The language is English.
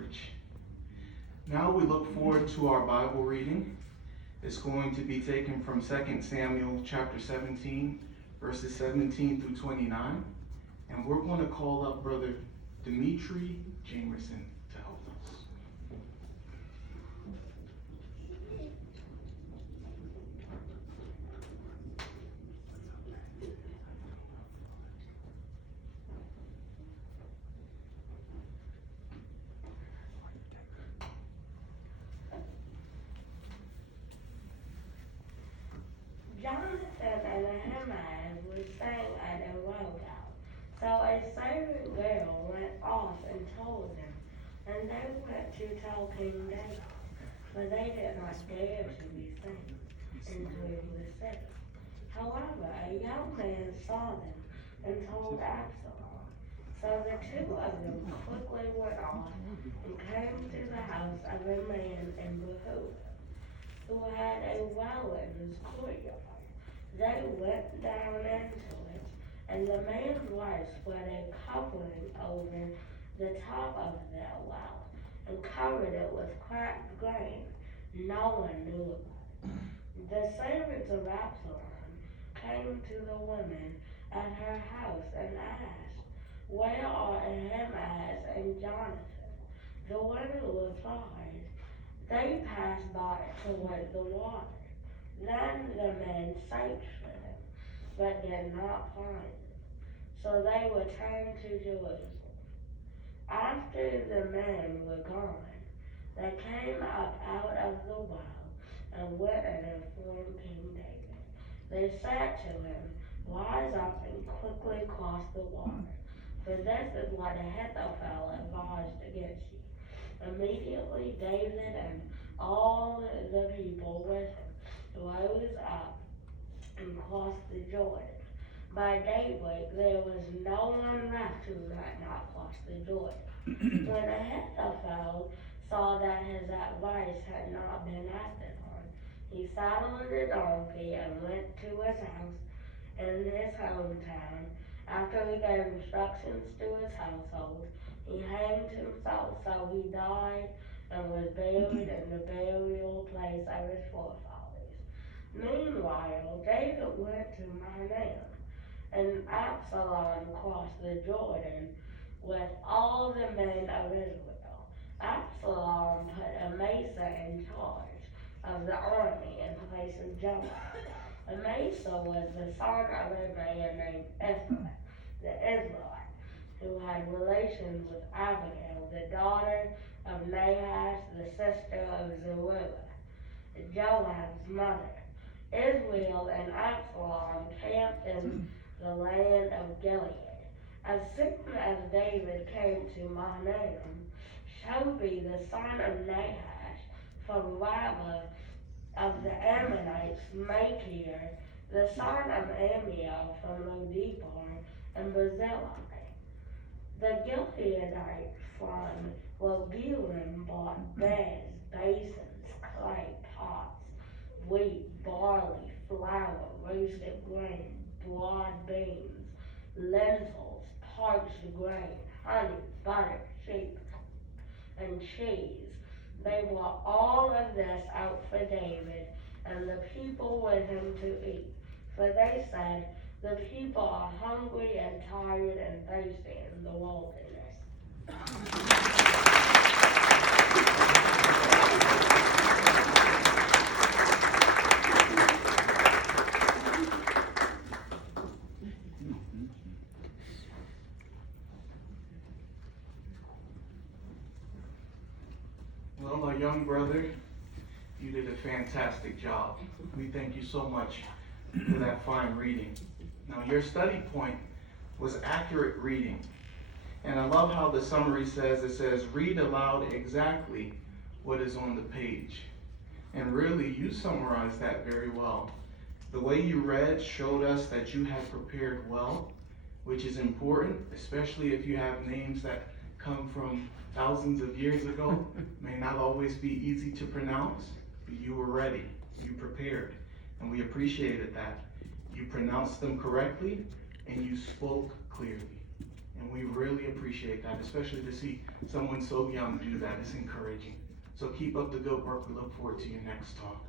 courage. Now we look forward to our Bible reading. It's going to be taken from 2 Samuel chapter 17, verses 17 through 29. And we're going to call up Brother Dimitri Jamerson to help us. Jonathan and Ahimaaz were staying at a lookout. So a servant girl went off and told them, and they went to tell King David, for they did not dare to be seen into the city. However, a young man saw them and told Absalom. So the two of them quickly went off and came to the house of a man in Behuda, who had a well in his courtyard. They went down into it, and the man's wife spread a covering over the top of their well, and covered it with cracked grain. No one knew about it. The servants of Absalom came to the woman at her house and asked, "Where are Ahimaaz and Jonathan?" The woman replied, "They passed by toward the water." Then the men searched for them, but did not find them. So they returned to Jerusalem. After the men were gone, they came up out of the well and went and informed King David. They said to him, "Rise up and quickly cross the water, for this is what Ahithophel advised against you." Immediately David and all the people with him rose up and crossed the Jordan. By daybreak there was no one left who had not crossed the Jordan. When Ahithophel saw that his advice had not been acted on, he saddled a donkey and went to his house in his hometown. After he gave instructions to his household, he hanged himself, so he died and was buried in the burial place of his forefathers. Meanwhile, David went to Mahanaim, and Absalom crossed the Jordan with all the men of Israel. Absalom put Amasa in charge of the army in place of Joab. Amasa was the son of a man named Israel, the Israelite, who had relations with Abigail, the daughter of Nahash, the sister of Zeruiah, Joab's mother. Israel and Absalom camped in the land of Gilead. As soon as David came to Mahanaim, Shobi, the son of Nahash, from Rabbah of the Ammonites, Machir, the son of Amiel, from Lodebar, and Barzillai. The Gileadite from Rogelim bought beds, basins, clay pots, wheat, barley, flour, roasted grain, broad beans, lentils, parched grain, honey, butter, sheep, and cheese. They brought all of this out for David and the people with him to eat. For they said, "The people are hungry and tired and thirsty in the wilderness." Well, my young brother, you did a fantastic job. We thank you so much for that fine reading. Now, your study point was accurate reading. And I love how the summary says, it says, read aloud exactly what is on the page. And really, you summarized that very well. The way you read showed us that you had prepared well, which is important, especially if you have names that come from thousands of years ago, may not always be easy to pronounce, but you were ready, you prepared, and we appreciated that. You pronounced them correctly, and you spoke clearly. And we really appreciate that, especially to see someone so young do that. It's encouraging. So keep up the good work. We look forward to your next talk.